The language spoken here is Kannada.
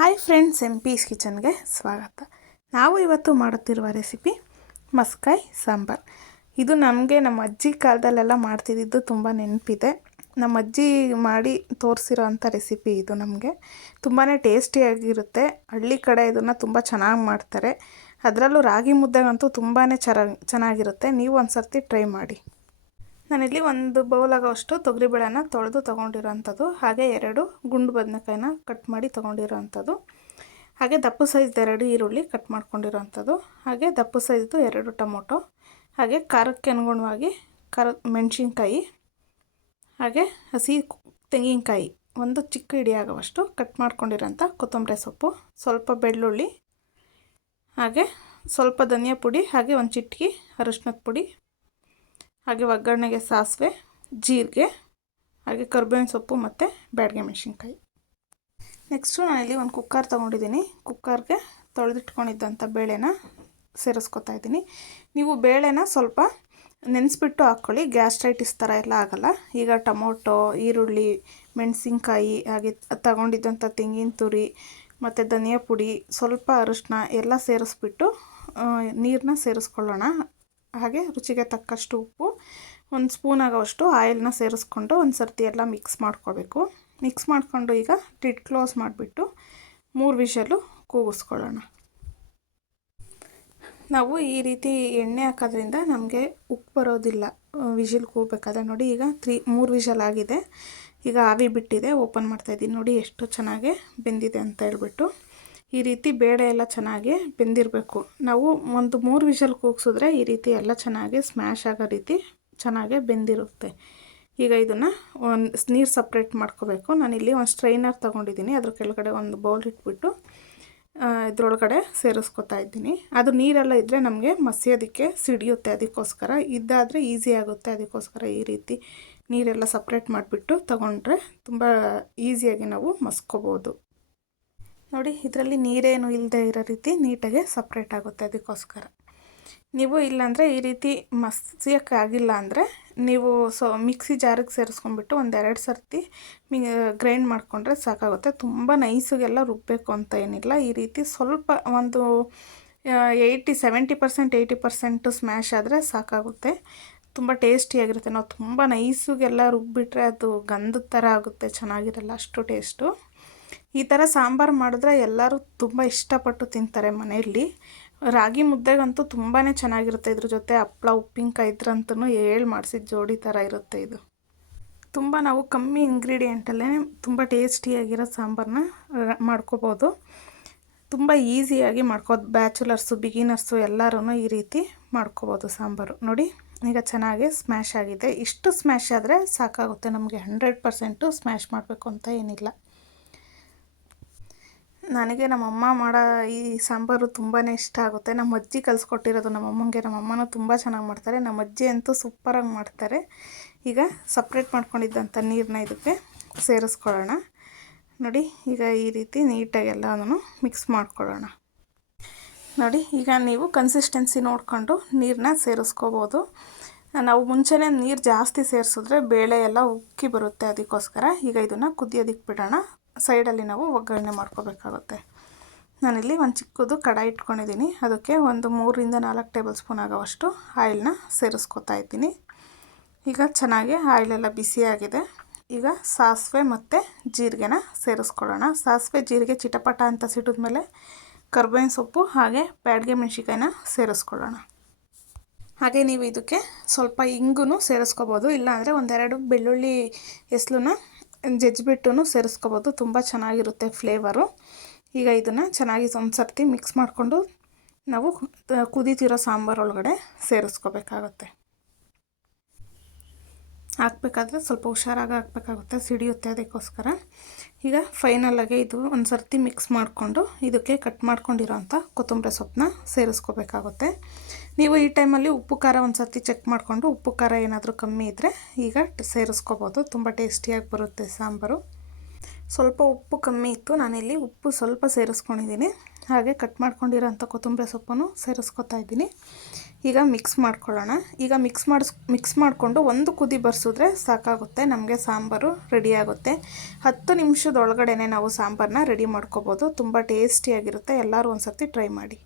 ಹಾಯ್ ಫ್ರೆಂಡ್ಸ್ ಎಂ ಪೀಸ್ ಕಿಚನ್ಗೆ ಸ್ವಾಗತ. ನಾವು ಇವತ್ತು ಮಾಡುತ್ತಿರುವ ರೆಸಿಪಿ ಮಸ್ಕಾಯಿ ಸಾಂಬಾರ್. ಇದು ನಮಗೆ ನಮ್ಮ ಅಜ್ಜಿ ಕಾಲದಲ್ಲೆಲ್ಲ ಮಾಡ್ತಿದ್ದಿದ್ದು ತುಂಬ ನೆನಪಿದೆ. ನಮ್ಮ ಅಜ್ಜಿ ಮಾಡಿ ತೋರಿಸಿರೋ ಅಂಥ ರೆಸಿಪಿ ಇದು ನಮಗೆ. ತುಂಬಾ ಟೇಸ್ಟಿಯಾಗಿರುತ್ತೆ ಹಳ್ಳಿ ಕಡೆ ಇದನ್ನು ತುಂಬ ಚೆನ್ನಾಗಿ ಮಾಡ್ತಾರೆ. ಅದರಲ್ಲೂ ರಾಗಿ ಮುದ್ದೆಗಂತೂ ತುಂಬಾ ಚೆನ್ನಾಗಿ ಚೆನ್ನಾಗಿರುತ್ತೆ. ನೀವು ಒಂದು ಸರ್ತಿ ಟ್ರೈ ಮಾಡಿ. ನಾನಿಲ್ಲಿ ಒಂದು ಬೌಲ್ ಆಗೋಷ್ಟು ತೊಗರಿಬೇಳೆನ ತೊಳೆದು ತೊಗೊಂಡಿರೋಂಥದ್ದು, ಹಾಗೆ ಎರಡು ಗುಂಡು ಬದನೆಕಾಯಿನ ಕಟ್ ಮಾಡಿ ತೊಗೊಂಡಿರೋಂಥದ್ದು, ಹಾಗೆ ದಪ್ಪು ಸೈಜ್ದು ಎರಡು ಈರುಳ್ಳಿ ಕಟ್ ಮಾಡ್ಕೊಂಡಿರೋಂಥದ್ದು, ಹಾಗೆ ದಪ್ಪು ಸೈಜ್ದು ಎರಡು ಟೊಮೊಟೊ, ಹಾಗೆ ಖಾರಕ್ಕೆ ಅನುಗುಣವಾಗಿ ಖಾರ ಮೆಣಸಿನ್ಕಾಯಿ, ಹಾಗೆ ಹಸಿ ತೆಂಗಿನಕಾಯಿ, ಒಂದು ಚಿಕ್ಕ ಹಿಡಿಯಾಗುವಷ್ಟು ಕಟ್ ಮಾಡ್ಕೊಂಡಿರೋಂಥ ಕೊತ್ತಂಬರಿ ಸೊಪ್ಪು, ಸ್ವಲ್ಪ ಬೆಳ್ಳುಳ್ಳಿ, ಹಾಗೆ ಸ್ವಲ್ಪ ಧನಿಯಾ ಪುಡಿ, ಹಾಗೆ ಒಂದು ಚಿಟಕಿ ಅರಿಶಿನದ ಪುಡಿ ಹಾಗೆ ಒಗ್ಗರಣೆಗೆ ಸಾಸಿವೆ, ಜೀರಿಗೆ, ಹಾಗೆ ಕರ್ಬೇವಿನ ಸೊಪ್ಪು ಮತ್ತು ಬ್ಯಾಡಗೆ ಮೆಣಸಿನ್ಕಾಯಿ. ನೆಕ್ಸ್ಟು ನಾನಿಲ್ಲಿ ಒಂದು ಕುಕ್ಕರ್ ತೊಗೊಂಡಿದ್ದೀನಿ. ಕುಕ್ಕರ್ಗೆ ತೊಳೆದಿಟ್ಕೊಂಡಿದ್ದಂಥ ಬೇಳೆನ ಸೇರಿಸ್ಕೊತಾ ಇದ್ದೀನಿ. ನೀವು ಬೇಳೆನ ಸ್ವಲ್ಪ ನೆನೆಸ್ಬಿಟ್ಟು ಹಾಕ್ಕೊಳ್ಳಿ. ಗ್ಯಾಸ್ಟ್ರೈಟಿಸ್ ಥರ ಎಲ್ಲ ಆಗೋಲ್ಲ. ಈಗ ಟೊಮೊಟೊ, ಈರುಳ್ಳಿ, ಮೆಣಸಿನ್ಕಾಯಿ, ಹಾಗೆ ತಗೊಂಡಿದ್ದಂಥ ತೆಂಗಿನ ತುರಿ ಮತ್ತು ಧನಿಯಾ ಪುಡಿ, ಸ್ವಲ್ಪ ಅರಿಶಿನ ಎಲ್ಲ ಸೇರಿಸ್ಬಿಟ್ಟು ನೀರನ್ನ ಸೇರಿಸ್ಕೊಳ್ಳೋಣ. ಹಾಗೆ ರುಚಿಗೆ ತಕ್ಕಷ್ಟು ಉಪ್ಪು, ಒಂದು ಸ್ಪೂನ್ ಆಗೋಷ್ಟು ಆಯಿಲ್ನ ಸೇರಿಸ್ಕೊಂಡು ಒಂದು ಸರ್ತಿ ಎಲ್ಲ ಮಿಕ್ಸ್ ಮಾಡ್ಕೋಬೇಕು. ಮಿಕ್ಸ್ ಮಾಡಿಕೊಂಡು ಈಗ ಲಿಡ್ ಕ್ಲೋಸ್ ಮಾಡಿಬಿಟ್ಟು ಮೂರು ವಿಷಲು ಕೂಗಿಸ್ಕೊಳ್ಳೋಣ. ನಾವು ಈ ರೀತಿ ಎಣ್ಣೆ ಹಾಕೋದ್ರಿಂದ ನಮಗೆ ಉಪ್ಪು ಬರೋದಿಲ್ಲ. ವಿಷಲ್ ಕೂಗಬೇಕಾದ್ರೆ ನೋಡಿ ಈಗ ತ್ರೀ, ಮೂರು ವಿಷಲ್ ಆಗಿದೆ. ಈಗ ಆವಿ ಬಿಟ್ಟಿದೆ, ಓಪನ್ ಮಾಡ್ತಾಯಿದ್ದೀನಿ ನೋಡಿ ಎಷ್ಟು ಚೆನ್ನಾಗಿ ಬೆಂದಿದೆ ಅಂತ ಹೇಳ್ಬಿಟ್ಟು. ಈ ರೀತಿ ಬೇಳೆ ಎಲ್ಲ ಚೆನ್ನಾಗಿ ಬೆಂದಿರಬೇಕು. ನಾವು ಒಂದು ಮೂರು ವಿಷಲ್ ಕೂಗಿಸಿದ್ರೆ ಈ ರೀತಿ ಎಲ್ಲ ಚೆನ್ನಾಗಿ ಸ್ಮ್ಯಾಶ್ ಆಗೋ ರೀತಿ ಚೆನ್ನಾಗಿ ಬೆಂದಿರುತ್ತೆ. ಈಗ ಇದನ್ನು ಒಂದು ನೀರು ಸಪ್ರೇಟ್ ಮಾಡ್ಕೋಬೇಕು. ನಾನಿಲ್ಲಿ ಒಂದು ಸ್ಟ್ರೈನರ್ ತೊಗೊಂಡಿದ್ದೀನಿ. ಅದ್ರ ಕೆಳಗಡೆ ಒಂದು ಬೌಲ್ ಇಟ್ಬಿಟ್ಟು ಇದ್ರೊಳಗಡೆ ಸೇರಿಸ್ಕೊತಾ ಇದ್ದೀನಿ. ಅದು ನೀರೆಲ್ಲ ಇದ್ದರೆ ನಮಗೆ ಮಸಿಯೋದಕ್ಕೆ ಸಿಡಿಯುತ್ತೆ ಅದಕ್ಕೋಸ್ಕರ. ಇದ್ದಾದರೆ ಈಸಿ ಆಗುತ್ತೆ ಅದಕ್ಕೋಸ್ಕರ ಈ ರೀತಿ ನೀರೆಲ್ಲ ಸಪ್ರೇಟ್ ಮಾಡಿಬಿಟ್ಟು ತೊಗೊಂಡ್ರೆ ತುಂಬ ಈಸಿಯಾಗಿ ನಾವು ಮಸ್ಕೋಬೋದು. ನೋಡಿ, ಇದರಲ್ಲಿ ನೀರೇನು ಇಲ್ಲದೆ ಇರೋ ರೀತಿ ನೀಟಾಗಿ ಸಪ್ರೇಟ್ ಆಗುತ್ತೆ ಅದಕ್ಕೋಸ್ಕರ. ನೀವು ಇಲ್ಲಾಂದರೆ ಈ ರೀತಿ ಮಸಿಯೋಕ್ಕೆ ಆಗಿಲ್ಲ ಅಂದರೆ ನೀವು ಸೊ, ಮಿಕ್ಸಿ ಜಾರಿಗೆ ಸೇರಿಸ್ಕೊಂಡ್ಬಿಟ್ಟು ಒಂದೆರಡು ಸರ್ತಿ ಮಿ, ಗ್ರೈಂಡ್ ಮಾಡಿಕೊಂಡ್ರೆ ಸಾಕಾಗುತ್ತೆ. ತುಂಬ ನೈಸಿಗೆಲ್ಲ ರುಬ್ಬಬೇಕು ಅಂತ ಏನಿಲ್ಲ. ಈ ರೀತಿ ಸ್ವಲ್ಪ ಒಂದು eighty, seventy percent, eighty percent smash ಆದರೆ ಸಾಕಾಗುತ್ತೆ. ತುಂಬ ಟೇಸ್ಟಿಯಾಗಿರುತ್ತೆ. ನಾವು ತುಂಬ ನೈಸಿಗೆಲ್ಲ ರುಬ್ಬಿಟ್ರೆ ಅದು ಗಂಧದ ಥರ ಆಗುತ್ತೆ. ಚೆನ್ನಾಗಿರಲ್ಲ ಅಷ್ಟು ಟೇಸ್ಟು. ಈ ಥರ ಸಾಂಬಾರು ಮಾಡಿದ್ರೆ ಎಲ್ಲರೂ ತುಂಬ ಇಷ್ಟಪಟ್ಟು ತಿಂತಾರೆ ಮನೆಯಲ್ಲಿ. ರಾಗಿ ಮುದ್ದೆಗಂತೂ ತುಂಬಾ ಚೆನ್ನಾಗಿರುತ್ತೆ ಇದ್ರ ಜೊತೆ ಹಪ್ಳ, ಉಪ್ಪಿನಕಾಯಿ ಇದ್ರಂತೂ ಹೇಳಿ ಮಾಡಿಸಿದ ಜೋಡಿ ಥರ ಇರುತ್ತೆ ಇದು. ತುಂಬ ನಾವು ಕಮ್ಮಿ ಇಂಗ್ರೀಡಿಯೆಂಟಲ್ಲೇ ತುಂಬ ಟೇಸ್ಟಿಯಾಗಿರೋ ಸಾಂಬಾರನ್ನ ಮಾಡ್ಕೋಬೋದು. ತುಂಬ ಈಸಿಯಾಗಿ ಮಾಡ್ಕೋದು, ಬ್ಯಾಚುಲರ್ಸು, ಬಿಗಿನರ್ಸು ಎಲ್ಲರೂ ಈ ರೀತಿ ಮಾಡ್ಕೋಬೋದು ಸಾಂಬಾರು. ನೋಡಿ, ಈಗ ಚೆನ್ನಾಗಿ ಸ್ಮ್ಯಾಶ್ ಆಗಿದೆ. ಇಷ್ಟು ಸ್ಮ್ಯಾಶ್ ಆದರೆ ಸಾಕಾಗುತ್ತೆ. ನಮಗೆ ಹಂಡ್ರೆಡ್ ಪರ್ಸೆಂಟು ಸ್ಮ್ಯಾಶ್ ಮಾಡಬೇಕು ಅಂತ ಏನಿಲ್ಲ. ನನಗೆ ನಮ್ಮಮ್ಮ ಮಾಡೋ ಈ ಸಾಂಬಾರು ತುಂಬಾ ಇಷ್ಟ ಆಗುತ್ತೆ. ನಮ್ಮ ಅಜ್ಜಿ ಕಲಿಸ್ಕೊಟ್ಟಿರೋದು ನಮ್ಮಮ್ಮಂಗೆ. ನಮ್ಮಮ್ಮನೂ ತುಂಬ ಚೆನ್ನಾಗಿ ಮಾಡ್ತಾರೆ. ನಮ್ಮ ಅಜ್ಜಿ ಅಂತೂ ಸೂಪರಾಗಿ ಮಾಡ್ತಾರೆ. ಈಗ ಸಪ್ರೇಟ್ ಮಾಡ್ಕೊಂಡಿದ್ದಂಥ ನೀರನ್ನ ಇದಕ್ಕೆ ಸೇರಿಸ್ಕೊಳ್ಳೋಣ. ನೋಡಿ, ಈಗ ಈ ರೀತಿ ನೀಟಾಗಿ ಎಲ್ಲನೂ ಮಿಕ್ಸ್ ಮಾಡ್ಕೊಳ್ಳೋಣ. ನೋಡಿ, ಈಗ ನೀವು ಕನ್ಸಿಸ್ಟೆನ್ಸಿ ನೋಡಿಕೊಂಡು ನೀರನ್ನ ಸೇರಿಸ್ಕೋಬೋದು. ನಾವು ಮುಂಚೆನೇ ನೀರು ಜಾಸ್ತಿ ಸೇರಿಸಿದ್ರೆ ಬೇಳೆ ಎಲ್ಲ ಉಕ್ಕಿ ಬರುತ್ತೆ ಅದಕ್ಕೋಸ್ಕರ. ಈಗ ಇದನ್ನು ಕುದಿಯೋದಕ್ಕೆ ಬಿಡೋಣ. ಸೈಡಲ್ಲಿ ನಾವು ಒಗ್ಗರಣೆ ಮಾಡ್ಕೋಬೇಕಾಗುತ್ತೆ. ನಾನಿಲ್ಲಿ ಒಂದು ಚಿಕ್ಕದು ಕಡಾಯಿ ಇಟ್ಕೊಂಡಿದ್ದೀನಿ. ಅದಕ್ಕೆ ಒಂದು ಮೂರರಿಂದ ನಾಲ್ಕು ಟೇಬಲ್ ಸ್ಪೂನ್ ಆಗೋವಷ್ಟು ಆಯಿಲ್ನ ಸೇರಿಸ್ಕೊತಾ ಇದ್ದೀನಿ. ಈಗ ಚೆನ್ನಾಗಿ ಆಯಿಲೆಲ್ಲ ಬಿಸಿಯಾಗಿದೆ ಈಗ ಸಾಸಿವೆ ಮತ್ತು ಜೀರಿಗೆನ ಸೇರಿಸ್ಕೊಳ್ಳೋಣ. ಸಾಸಿವೆ ಜೀರಿಗೆ ಚಿಟಪಟ ಅಂತ ಸಿಟ್ಟಿದ ಮೇಲೆ ಕರ್ಬೇವಿನ ಸೊಪ್ಪು ಹಾಗೆ ಬ್ಯಾಡ್ಗೆ ಮೆಣಸಿಕಾಯಿನ ಸೇರಿಸ್ಕೊಳ್ಳೋಣ. ಹಾಗೆ ನೀವು ಇದಕ್ಕೆ ಸ್ವಲ್ಪ ಇಂಗು ಸೇರಿಸ್ಕೋಬೋದು. ಇಲ್ಲಾಂದರೆ ಒಂದೆರಡು ಬೆಳ್ಳುಳ್ಳಿ ಎಸ್ಲನ್ನ ಜಜ್ಜಿಬಿಟ್ಟು ಸೇರಿಸ್ಕೋಬೋದು. ತುಂಬ ಚೆನ್ನಾಗಿರುತ್ತೆ ಫ್ಲೇವರು. ಈಗ ಇದನ್ನು ಚೆನ್ನಾಗಿ ಒಂದು ಸರ್ತಿ ಮಿಕ್ಸ್ ಮಾಡಿಕೊಂಡು ನಾವು ಕುದೀತಿರೋ ಸಾಂಬಾರು ಒಳಗಡೆ ಸೇರಿಸ್ಕೋಬೇಕಾಗತ್ತೆ. ಹಾಕ್ಬೇಕಾದ್ರೆ ಸ್ವಲ್ಪ ಹುಷಾರಾಗಿ ಹಾಕ್ಬೇಕಾಗುತ್ತೆ, ಸಿಡಿಯುತ್ತೆ ಅದಕ್ಕೋಸ್ಕರ. ಈಗ ಫೈನಲಾಗಿ ಇದು ಒಂದು ಸರ್ತಿ ಮಿಕ್ಸ್ ಮಾಡಿಕೊಂಡು ಇದಕ್ಕೆ ಕಟ್ ಮಾಡ್ಕೊಂಡಿರೋಂಥ ಕೊತ್ತಂಬರಿ ಸೊಪ್ಪನ್ನ ಸೇರಿಸ್ಕೋಬೇಕಾಗುತ್ತೆ. ನೀವು ಈ ಟೈಮಲ್ಲಿ ಉಪ್ಪು, ಖಾರ ಒಂದು ಸರ್ತಿ ಚೆಕ್ ಮಾಡಿಕೊಂಡು ಉಪ್ಪು, ಖಾರ ಏನಾದರೂ ಕಮ್ಮಿ ಇದ್ದರೆ ಈಗ ಸೇರಿಸ್ಕೋಬೋದು. ತುಂಬ ಟೇಸ್ಟಿಯಾಗಿ ಬರುತ್ತೆ ಸಾಂಬಾರು. ಸ್ವಲ್ಪ ಉಪ್ಪು ಕಮ್ಮಿ ಇತ್ತು. ನಾನಿಲ್ಲಿ ಉಪ್ಪು ಸ್ವಲ್ಪ ಸೇರಿಸ್ಕೊಂಡಿದ್ದೀನಿ. ಹಾಗೆ ಕಟ್ ಮಾಡ್ಕೊಂಡಿರೋಂಥ ಕೊತ್ತಂಬರಿ ಸೊಪ್ಪನ್ನು ಸೇರಿಸ್ಕೊತಾ ಇದ್ದೀನಿ. ಈಗ ಮಿಕ್ಸ್ ಮಾಡ್ಕೊಳ್ಳೋಣ. ಈಗ ಮಿಕ್ಸ್ ಮಾಡಿಸ್ ಮಿಕ್ಸ್ ಮಾಡಿಕೊಂಡು ಒಂದು ಕುದಿ ಬರ್ಸಿದ್ರೆ ಸಾಕಾಗುತ್ತೆ. ನಮಗೆ ಸಾಂಬಾರು ರೆಡಿ ಆಗುತ್ತೆ. ಹತ್ತು ನಿಮಿಷದೊಳಗಡೆ ನಾವು ಸಾಂಬಾರನ್ನ ರೆಡಿ ಮಾಡ್ಕೋಬೋದು. ತುಂಬ ಟೇಸ್ಟಿಯಾಗಿರುತ್ತೆ ಎಲ್ಲರೂ ಒಂದು ಸರ್ತಿ ಟ್ರೈ ಮಾಡಿ.